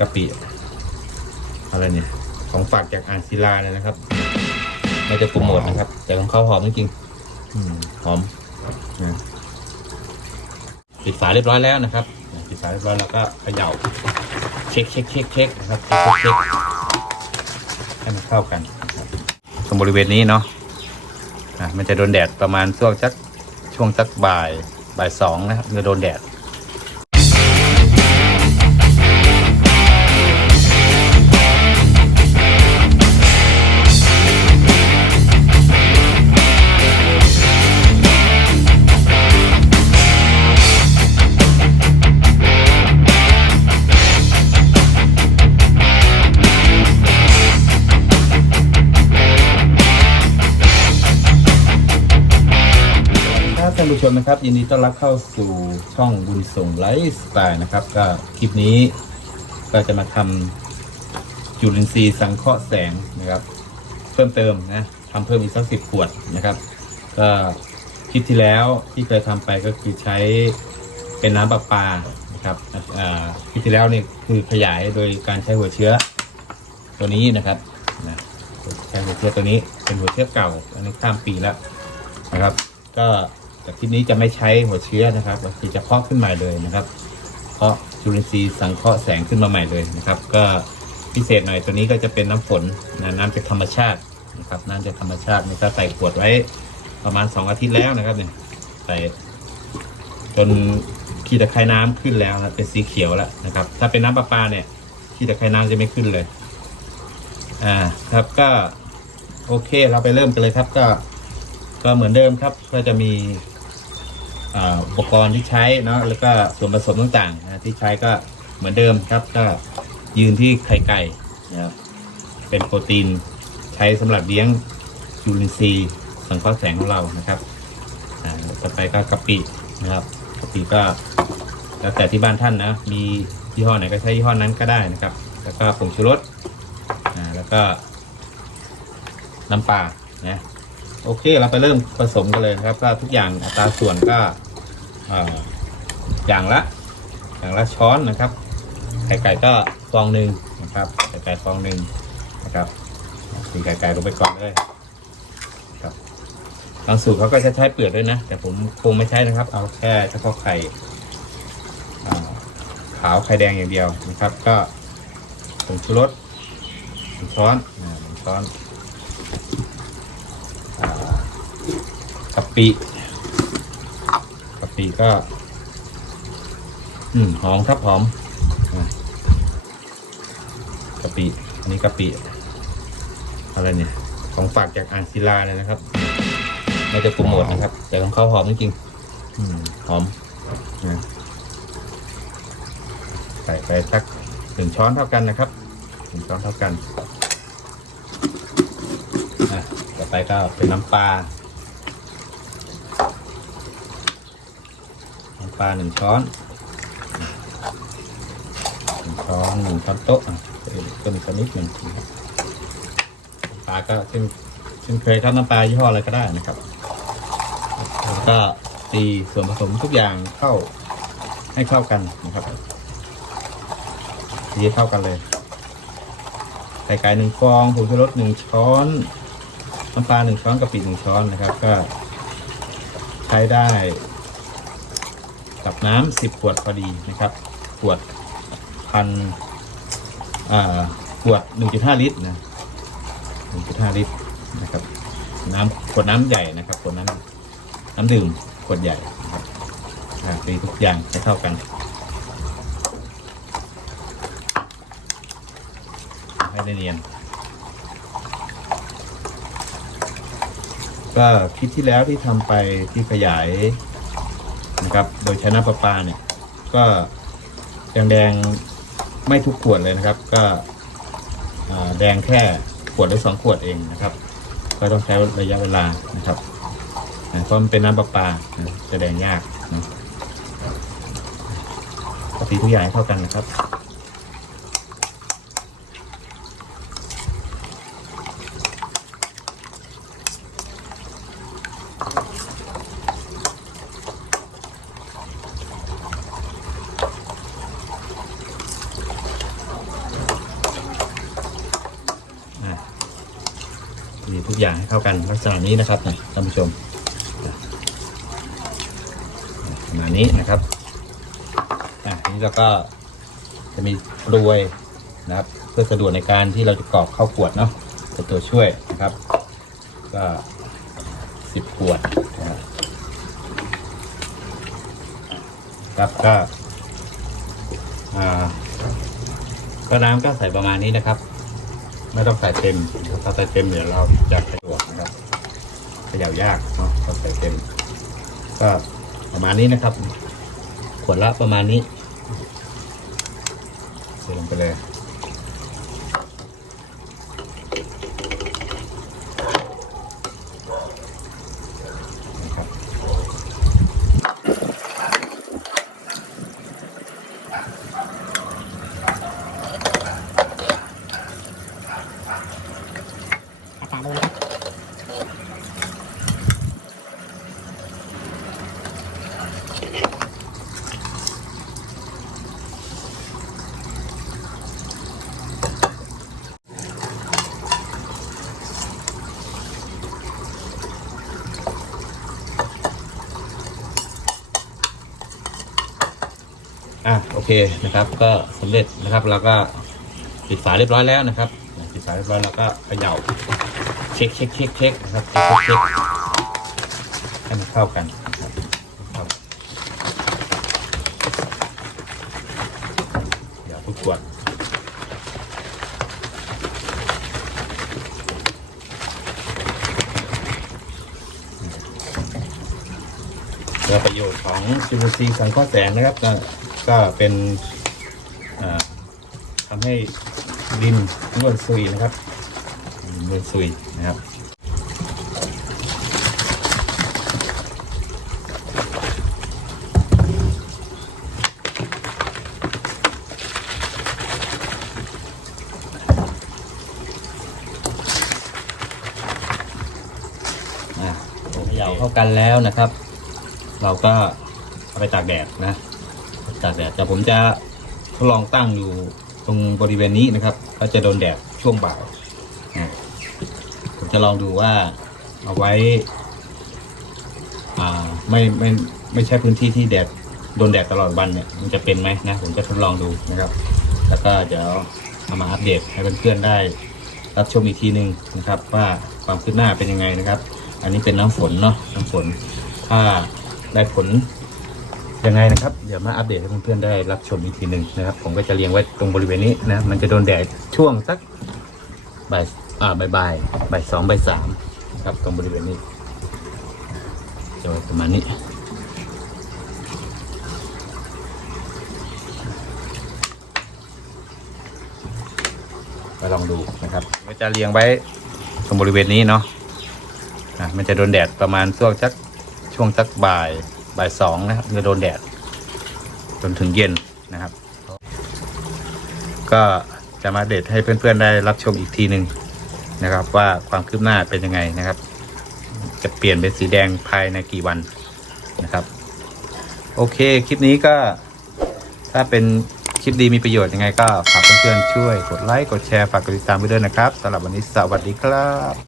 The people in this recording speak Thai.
กะปิอะไรเนี่ย ของฝากจากอ่างศิลาเลยนะครับเราจะโปรโมทนะครับ แต่ของเขาหอมจริงๆหอมนะปิดฝาเรียบร้อยแล้วนะครับปิดฝาเรียบร้อยแล้วก็เขย่าเช็คเช็คเช็คเช็คนะครับเช็คเช็คให้มันเข้ากันตรงบริเวณนี้เนาะะมันจะโดนแดดประมาณช่วงสักช่วงสักบ่ายบ่ายสองนะครับจะโดนแดดานผู้ชมนะครับยินดีต้อนรับเข้าสู่ช่องบุญส่งไลฟ์สไตล์นะครับ ก็คลิปนี้ก็จะมาทำจุลินทรีย์สังเคราะห์แสงนะครับ เพิ่มเติมนะทำเพิ่มอีกสักสิบขวดนะครับ ก็คลิปที่แล้วที่เคยทำไปก็คือใช้เป็นน้ำประปานะครับอ่าคลิปที่แล้วนี่คือขยายโดยการใช้หัวเชื้อตัวนี้นะครับนะใช้หัวเชื้อตัวนี้เป็นหัวเชื้อเก่า อันนี้ข้ามปีแล้วนะครับ ก็ แต่คลิปนี้จะไม่ใช้หัวเชื้อนะครับก็คือจะเพาะขึ้นใหม่เลยนะครับเพาะจุลินทรีย์สังเคราะห์แสงขึ้นมาใหม่เลยนะครับ ก็พิเศษหน่อยตัวนี้ก็จะเป็นน้ำฝนนะน้ำจากธรรมชาตินะครับน้ำจากธรรมชาตินี่ก็ใส่ขวดไว้ประมาณ 2 อาทิตย์แล้วนะครับเนี่ยใส่จนขี้ตะไคร่น้ำขึ้นแล้วนะเป็นสีเขียวแล้วนะครับ ถ้าเป็นน้ำประปาเนี่ยขี้ตะไคร่น้ำจะไม่ขึ้นเลย อ่าครับก็โอเคเราไปเริ่มกันเลยครับก็ ก็เหมือนเดิมครับ ก็จะมี อ่าอุปกรณ์ที่ใช้เนาะแล้วก็ส่วนผสมต่างๆนะที่ใช้ก็เหมือนเดิมครับ ก็ยืนที่ไข่ไก่นะครับเป็นโปรตีนใช้สำหรับเลี้ยงจุลินทรีย์สังเคราะห์แสงของเรานะครับต่อไปก็กะปินะครับกะปิก็แล้วแต่ที่บ้านท่านนะ มียี่ห้อไหนก็ใช้ยี่ห้อนั้นก็ได้นะครับ แล้วก็ผงชูรสแล้วก็น้ำปลานะ โอเค เราไปเริ่มผสมกันเลยครับ ก็ทุกอย่างอัตราส่วนก็อย่างละ อย่างละช้อนนะครับ ไข่ไก่ก็ฟองหนึ่งนะครับ ไข่ไก่ฟองหนึ่งนะครับตีไข่ไก่ลงไปก่อนเลยครับบางสูตรเขาก็จะใช้เปลือกด้วยนะ แต่ผมคงไม่ใช้นะครับ เอาแค่เฉพาะไข่ขาวไข่แดงอย่างเดียวนะครับ ก็ผงชูรสหนึ่งช้อนหนึ่งช้อน ปิกะปิก็ อืมหอมครับหอมกะปิอันนี้กะปิอะไรเนี่ย ของฝากจากอ่างศิลาเลยนะครับเราจะโปรโมทนะครับ แต่ของเขาหอมจริงอืมหอมนะใส่ไปสักหนึ่งช้อนเท่ากันนะครับหนึ่งช้อนเท่ากันอะต่อไปก็เป็นน้ำปลา น้ำ ปลาหนึ่งช้อนหนึ่งช้อนหนึ่งช้อนโต๊ะเพิ่มอีกสักนิดหนึ่งปลาก็เช่นเช่นเคยครับน้ำปลายี่ห้ออะไรก็ได้นะครับแล้วก็ตีส่วนผสมทุกอย่างเข้าให้เข้ากันนะครับตีให้เข้ากันเลยไข่ไก่หนึ่งฟองผงชูรสหนึ่งช้อนน้ำปลาหนึ่งช้อนกะปิหนึ่งช้อนนะครับ ก็ใช้ได้ กับน้ำสิบขวดพอดีนะครับ ขวดพันขวดหนึ่งจุดห้าลิตรนะหนึ่งจุดห้าลิตรนะครับ น้ำขวดน้ำใหญ่นะครับขวดน้ำน้ำดื่มขวดใหญ่นะครับตีทุกอย่างให้เข้ากัน ให้ได้เนียนก็คลิปที่แล้วที่ทำไปที่ขยาย นะครับ โดยใช้น้ำประปาเนี่ย ก็ยังแดงไม่ทุกขวดเลยนะครับ ก็แดงแค่ขวดหรือสองขวดเองนะครับ ก็ต้องใช้ระยะเวลานะครับเพราะมันเป็นน้ำประปาจะแดงยากนะตีทุกอย่างให้เข้ากันนะครับ ทุกอย่างให้เข้ากันลักษณะนี้นะครับนะท่านผู้ชมประมาณนี้นะครับอะนี้เราก็จะมีกรวยนะครับ เพื่อสะดวกในการที่เราจะกรอกเข้าขวดเนาะเป็นตัวช่วยนะครับ ก็สิบขวดนะครับครับก็อ่าก็น้ำก็ใส่ประมาณนี้นะครับ ไม่ต้องใส่เต็มถ้าใส่เต็มเดี๋ยวเราจะสะดวกนะครับขย่ายากเนาะต้องใส่เต็ม ก็ประมาณนี้นะครับ ขวดละประมาณนี้ใส่ลงไปเลยนะครับ อาดูนะครับอะโอเคนะครับก็สำเร็จนะครับแล้วก็ปิดฝาเรียบร้อยแล้วนะครับปิดฝาเรียบร้อยแล้วก็เขย่า เช็คเช็คเช็คเช็คนะครับเช็คเช็คให้มันเข้ากันนะครับเข้าเดี๋ยวทุกวดแล้วประโยชน์ของจุลินทรีย์สังเคราะห์แสงนะครับ ก็ก็เป็นทำให้ดินร่วนซุยนะครับ ดินร่วนซุยนะครับอะเขย่าเข้ากันแล้วนะครับ เราก็เอาไปตากแดดนะตากแดดแต่ผมจะทดลองตั้งอยู่ตรงบริเวณนี้นะครับ ก็จะโดนแดดช่วงบ่าย จะลองดูว่าเอาไว้ไม่ไม่ไม่ใช่พื้นที่ที่แดดโดนแดดตลอดวันเนี่ยมันจะเป็นไหมนะผมจะทดลองดูนะครับ แล้วก็เดี๋ยวเอามาอัปเดตให้เพื่อนๆได้ รับชมอีกทีหนึ่งนะครับ ว่าความคืบหน้าเป็นยังไงนะครับ อันนี้เป็นน้ำฝนเนาะน้ำฝนถ้าได้ผลยังไงนะครับ เดี๋ยวมาอัปเดตให้เพื่อนๆได้รับชมอีกทีหนึ่งนะครับ ผมก็จะเรียงไว้ตรงบริเวณนี้นะมันจะโดนแดดช่วงสักบ่าย อ่าบ่ายบ่ายบ่ายสองบ่ายสามครับตรงบริเวณนี้จะประมาณนี้ไปลองดูนะครับก็จะเรียงไว้ตรงบริเวณนี้เนาะอะมันจะโดนแดดประมาณช่วงสักช่วงสักบ่ายบ่ายสองนะครับจะโดนแดดจนถึงเย็นนะครับ ก็จะมาอัปเดให้เพื่อนๆได้รับชมอีกทีหนึ่ง นะครับ ว่าความคืบหน้าเป็นยังไงนะครับ จะเปลี่ยนเป็นสีแดงภายในกี่วันนะครับ โอเคคลิปนี้ก็ ถ้าเป็นคลิปดีมีประโยชน์ยังไงก็ฝากเพื่อนๆช่วยกดไลค์กดแชร์ฝากกดติดตามไปด้วยนะครับสำหรับวันนี้สวัสดีครับ